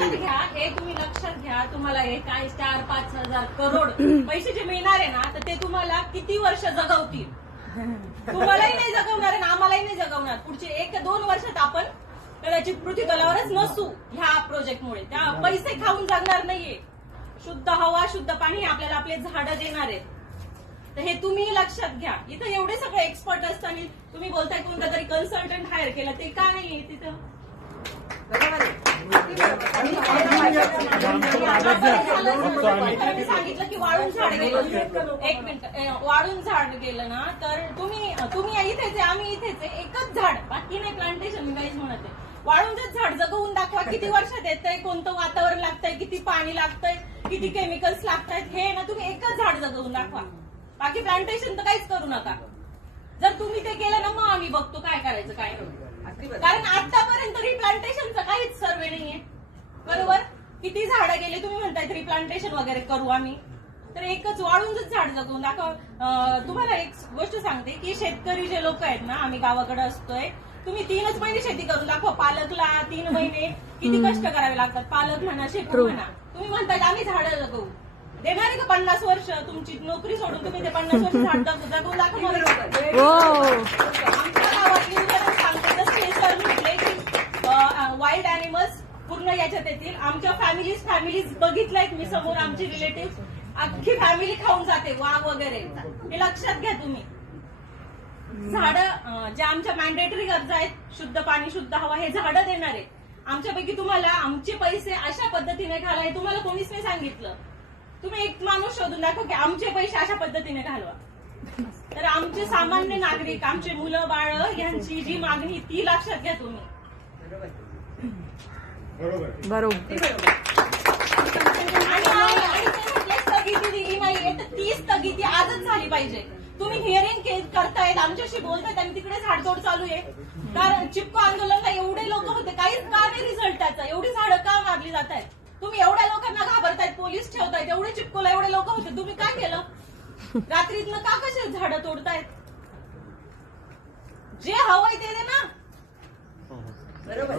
लक्षात घ्या, हे तुम्ही लक्षात घ्या. तुम्हाला हे काय 4-5 हजार करोड पैसे जे मिळणार आहे ना, तर ते तुम्हाला किती वर्ष जगवतील. तुम्हालाही नाही जगवणार आणि आम्हालाही नाही जगवणार. पुढचे 1-2 वर्षात आपण कदाचित पृथ्वी तलावरच नसू ह्या प्रोजेक्टमुळे. त्या पैसे खाऊन जगणार नाहीये. शुद्ध हवा, शुद्ध पाणी आपल्याला आपले झाडं देणार आहेत. तर हे तुम्ही लक्षात घ्या. इथं एवढे सगळे एक्सपर्ट असताना तुम्ही बोलताय कोणता तरी कन्सल्टंट हायर केला, ते का नाहीये तिथं. मी सांगितलं की वाळून झाड गेलं. एक मिनिट, वाळून झाड गेलं ना, तर तुम्ही इथेच आहे, आम्ही इथेच आहे. एकच झाड, बाकी नाही प्लांटेशन. मी काहीच म्हणत आहे. वाळूंचंच झाड जगवून दाखवा. किती वर्षात येतंय, कोणतं वातावरण लागतंय, किती पाणी लागतंय, किती केमिकल्स लागतायत, हे ना तुम्ही एकच झाड जगवून दाखवा. बाकी प्लांटेशन तर काहीच करू नका. जर तुम्ही ते केलं ना, मग आम्ही बघतो काय करायचं काय नाही. कारण आतापर्यंत रिप्लांटेशनचा काहीच सर्वे नाहीये. बरोबर. किती झाडं गेले तुम्ही म्हणताय रिप्लांटेशन वगैरे करू आम्ही. तर एकच वाळूंचंच झाड जगवून दाखवा. तुम्हाला एक गोष्ट सांगते की शेतकरी जे लोक आहेत ना, आम्ही गावाकडे असतोय, तुम्ही 3च महिने शेती करून दाखवा. पालकला 3 महिने किती कष्ट करावे लागतात. पालक म्हणा, शेपू म्हणा. तुम्ही म्हणताय आम्ही झाडं जगवू. देणार आहे का 50 वर्ष तुमची नोकरी सोडून तुम्ही ते 50 वर्ष झाड जगवून दाखवा. आमच्या गावातली उदाहरण सांगते, जसं हे सर म्हटले की वाईल्ड अॅनिमल्स पूर्ण याच्यात येतील. आमच्या फॅमिलीज बघितल्यात मी समोर. आमची रिलेटिव्ह अख्खी फॅमिली खाऊन जाते वाघ वगैरे. हे लक्षात घ्या तुम्ही. झाडं ज्या आमच्या मॅन्डेटरी गरजा आहेत, शुद्ध पाणी, शुद्ध हवा, हे झाडं देणार आहेत. आमच्यापैकी तुम्हाला आमचे पैसे अशा पद्धतीने घाला हे तुम्हाला कोणीच नाही सांगितलं. तुम्ही एक माणूस शोधून दाखवा की आमचे पैसे अशा पद्धतीने घालवा. तर आमचे सामान्य नागरिक, आमचे मुलं बाळ यांची जी मागणी ती लक्षात घ्या तुम्ही. बरोबर. आणि स्थगिती दिली नाहीये, तर ती स्थगिती आजच झाली पाहिजे. तुम्ही हिअरिंग करतायत, आमच्याशी बोलतायत आणि तिकडे झाडतोड चालू आहे. कारण चिपको आंदोलनला एवढे लोक होते, काहीच का नाही रिझल्ट त्याचा. एवढी झाडं का मारली जात आहेत. तुम्ही एवढ्या लोकांना घाबरतायत, पोलीस ठेवतायत. एवढे चिपकोला एवढे लोक होते, तुम्ही काय केलं. रात्रीतनं का कसे झाडं तोडतायत. जे हवंय ते दे ना. बरोबर.